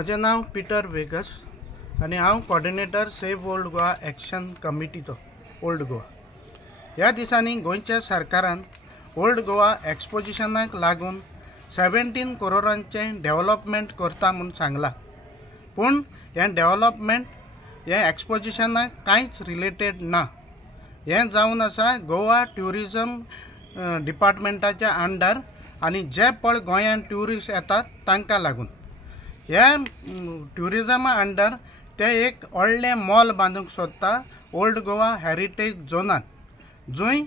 म्हजें नाव पीटर वेगस आनी हांव coordinator save old Goa action कमिटीचो ओल्ड गोवा। ह्या दिसांनी गोंयच्या सरकारान ओल्ड गोवा एक्सपोजिशनाक लागून 17 करोडांचें डेव्हलपमेंट करता म्हूण सांगलां। पूण हें डेव्हलपमेंट हे एक्सपोजिशनाक कांयच रिलेटेड ना। हें जावन आसा गोवा ट्युरिजम डिपार्टमेंटाच्या अंडर आनी जे पळय गोंयांत ट्युरिस्ट येतात तांकां लागून। ह्या ट्युरिजमा अंडर ते एक व्हडलें मॉल बांदूंक सोदता ओल्ड गोवा हेरिटेज झोनांत, जंय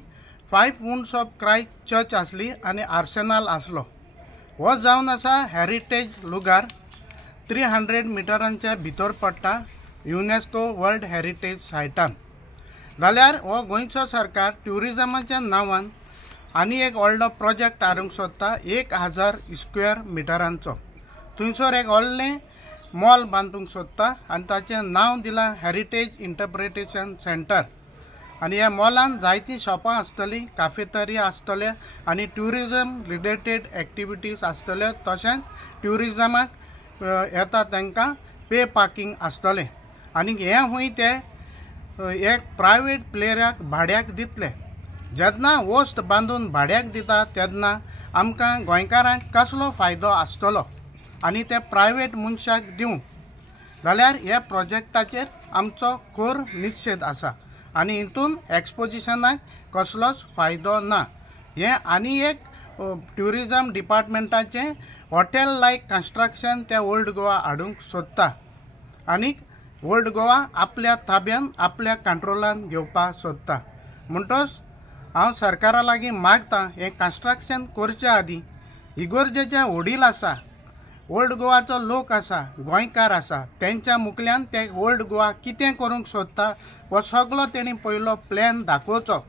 5 वुंड्स ऑफ क्रायस्ट चर्च आसली आनी आर्सेनल आसलो। हो जावन आसा हेरिटेज लुगार 300 मिटरांच्या भितर पडटा युनेस्को वर्ल्ड हेरिटेज सायटान। जाल्यार हो गोंयचो सरकार ट्युरिजमाच्या नांवान आनी एक व्हडलो प्रोजेक्ट हाडूंक सोदता 1000 स्क्वेअर मिटरांचो। थंयसर एक व्हडलें मॉल बांदूंक सोदता आनी ताचें नांव दिलां हेरिटेज इंटरप्रिटेशन सेंटर। आनी ह्या मॉलान जायतीं शॉपां आसतलीं, काफेटेरिया आसतले आनी ट्युरिजम रिलेटेड एक्टिविटीज आसतल्यो। तशेंच ट्युरिजमाक येता तांकां पे पार्किंग आसतलें आनी हें खूंय ते एक प्रायवेट प्लेयराक भाड्याक दितले। जेन्ना वस्त बांदून भाड्याक दिता तेन्ना आमकां गोंयकारांक कसलो फायदो आसतलो आनी ते प्रायवेट मनशाक दिवं। जाल्यार ह्या प्रोजेक्टाचेर आमचो खोर निशेध आसा आनी हितून एक्सपोजिशनाक कसलोच फायदो ना। हें आनी एक ट्युरिजम डिपार्टमेंटाचें हॉटेल लायक कन्स्ट्रक्शन ते ओल्ड गोवा हाडूंक सोदता आनी ओल्ड गोवा आपल्या ताब्यान आपल्या कंट्रोलान घेवपाक सोदता। म्हणटच हांव सरकारा लागीं मागतां हें कन्स्ट्रक्शन करच्या आदीं इगोर्जेचे वडील आसा, ओल्ड गोवाचो लोक आसा, गोंयकार आसा, तेंच्या मुखल्यान ते ओल्ड गोवा कितें करूंक सोदता हो सगळो तेणी पयलो प्लॅन दाखोवचो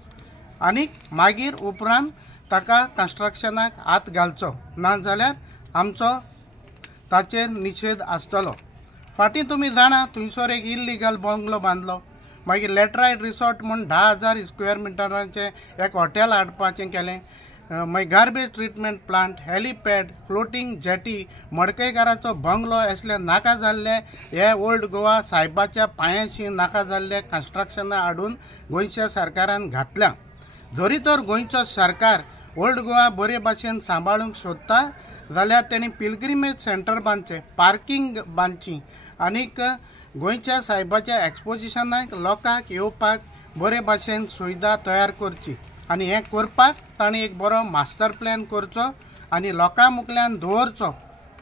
आनी मागीर उपरांत ताका कन्स्ट्रक्शनाक हात घालचो, ना जाल्यार आमचो ताचेर निशेध आसतलो। फाटीं तुमी जाणा थंयसर एक इल्लिगल बंगलो बांदलो, मागीर लॅटरायट रिसॉर्ट म्हूण 10,000 स्क्वेअर मिटरांचें एक हॉटेल हाडपाचें केलें, मागीर garbage treatment plant, helipad, floating jetty, मडकयकाराचो बंगलो असले नाका जाल्ले हे ओल्ड गोवा सायबाच्या पांयाशी नाका जाल्ले कन्स्ट्रक्शनां हाडून गोंयच्या सरकारान घातल्या। जरी तर गोंयचो सरकार ओल्ड गोवा बरे भाशेन सांबाळूंक सोदता जाल्यार तेणी पिलग्रिमेज सेंटर बांदचें, पार्किंग बांदची आनीक गोंयच्या सायबाच्या एक्सपोजिशनाक लोकांक येवपाक बरे भाशेन सुविधा तयार करची आनी हें करपाक ताणें एक बरो मास्टर प्लॅन करचो आनी लोकां मुखल्यान दवरचो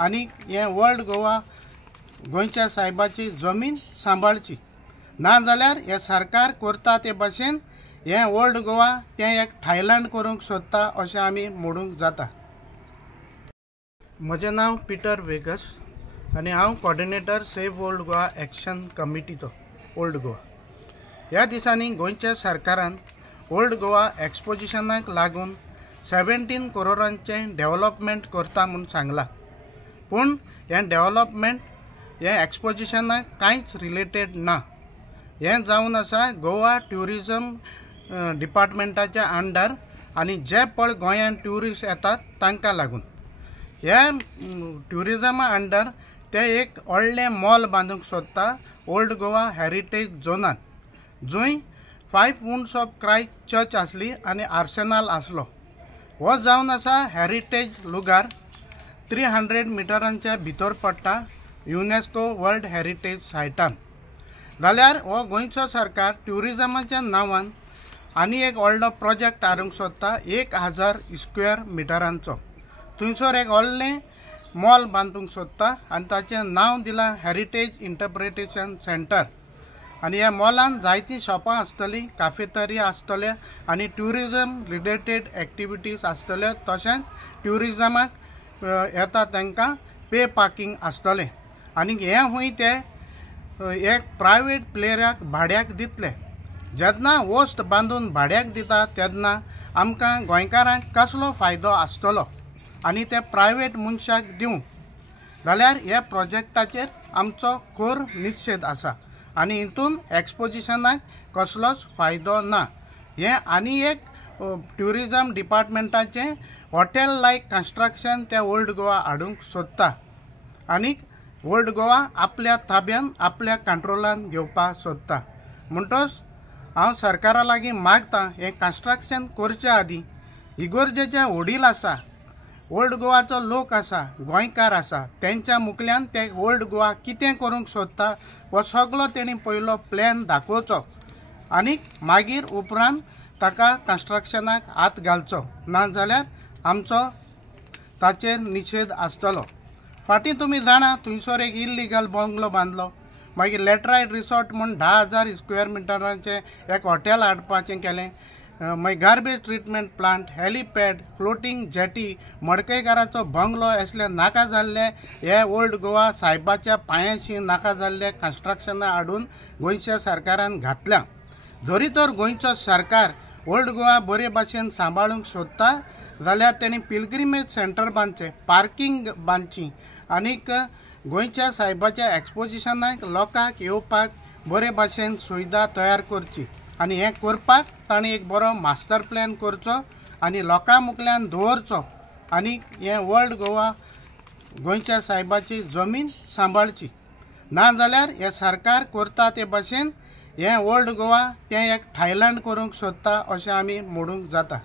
आनी हें ओल्ड गोवा गोंयच्या सायबाची जमीन सांबाळची। ना जाल्यार हें सरकार करता ते भाशेन हें ओल्ड गोवा तें एक थायलंड करूंक सोदता अशें आमी म्हणूंक जाता। म्हजें नांव पीटर वेगस आनी हांव coordinator save old Goa action कमिटीचो ओल्ड गोवा। ह्या दिसांनी गोंयच्या सरकारान ओल्ड गोवा एक्सपोजिशनाक लागून 17 करोडांचें डेव्हलपमेंट करता म्हूण सांगलां। पूण हें डेव्हलपमेंट हे एक्सपोजिशनाक कांयच रिलेटेड ना। हें जावन आसा गोवा ट्युरिजम डिपार्टमेंटाच्या अंडर आनी जे पळय गोंयांत ट्युरिस्ट येतात तांकां लागून। ह्या ट्युरिजमा अंडर ते एक व्हडलें मॉल बांदूंक सोदता ओल्ड गोवा हेरिटेज झोनांत, जंय 5 वुंड्स ऑफ क्रायस्ट चर्च आसली आनी आर्सेनल आसलो। हो जावन आसा हेरिटेज लुगार 300 मिटरांच्या भितर पडटा युनेस्को वर्ल्ड हेरिटेज सायटान। जाल्यार हो गोंयचो सरकार ट्युरिजमाच्या नांवान आनी एक व्हडलो प्रोजेक्ट हाडूंक सोदता 1000 स्क्वेअर मिटरांचो। थंयसर एक व्हडलें मॉल बांदूंक सोदता आनी ताचें नांव दिलां हेरिटेज इंटरप्रिटेशन सेंटर। आनी ह्या मॉलान जायतीं शॉपां आसतलीं, काफेटेरिया आसतले आनी ट्युरिजम रिलेटेड एक्टिविटीज आसतल्यो। तशेंच ट्युरिजमाक येता तांकां पे पार्किंग आसतलें आनी हें खूंय ते एक प्रायवेट प्लेयराक भाड्याक दितले। जेन्ना वस्त बांदून भाड्याक दिता तेन्ना आमकां गोंयकारांक कसलो फायदो आसतलो आनी ते प्रायवेट मनशाक दिवं। जाल्यार ह्या प्रोजेक्टाचेर आमचो खोर निशेध आसा आनी हितून एक्सपोजिशनाक कसलोच फायदो ना। हें आनी एक ट्युरिजम डिपार्टमेंटाचें हॉटेल लायक कन्स्ट्रक्शन ते ओल्ड गोवा हाडूंक सोदता आनी ओल्ड गोवा आपल्या ताब्यान आपल्या कंट्रोलान घेवपाक सोदता। म्हणटच हांव सरकारा लागीं मागतां हें कन्स्ट्रक्शन करच्या आदीं इगोर्जेचे वडील आसा, ओल्ड गोवाचो लोक आसा, गोंयकार आसा, तेंच्या मुखल्यान ते ओल्ड गोवा कितें करूंक सोदता हो सगळो तेणी पयलो प्लॅन दाखोवचो आनी मागीर उपरांत ताका कन्स्ट्रक्शनाक हात घालचो, नाजाल्यार आमचो ताचेर निशेध आसतलो। फाटीं तुमी जाणा थंयसर एक इल्लिगल बंगलो बांदलो, मागीर लॅटरायट रिसॉर्ट म्हूण 10,000 स्क्वेअर मिटराचें एक हॉटेल हाडपाचें केलें, मागीर garbage treatment plant, helipad, floating jetty, मडकयकाराचो बंगलो असले नाका जाल्ले हे ओल्ड गोवा सायबाच्या पांयाशी नाका जाल्ले कन्स्ट्रक्शनां हाडून गोंयच्या सरकारान घातल्या। जरी तर गोंयचो सरकार ओल्ड गोवा बरे भाशेन सांबाळूंक सोदता जाल्यार तेणी पिलग्रिमेज सेंटर बांदचें, पार्किंग बांदची आनीक गोंयच्या सायबाच्या एक्सपोजिशनाक लोकांक येवपाक बरे भाशेन सुविधा तयार करची आनी हें करपाक ताणें एक बरो मास्टर प्लॅन करचो आनी लोकां मुखल्यान दवरचो आनी हें ओल्ड गोवा गोंयच्या सायबाची जमीन सांबाळची। नाजाल्यार हें सरकार करता ते भाशेन हें ओल्ड गोवा तें एक थायलंड करूंक सोदता अशें आमी म्हणूंक जाता।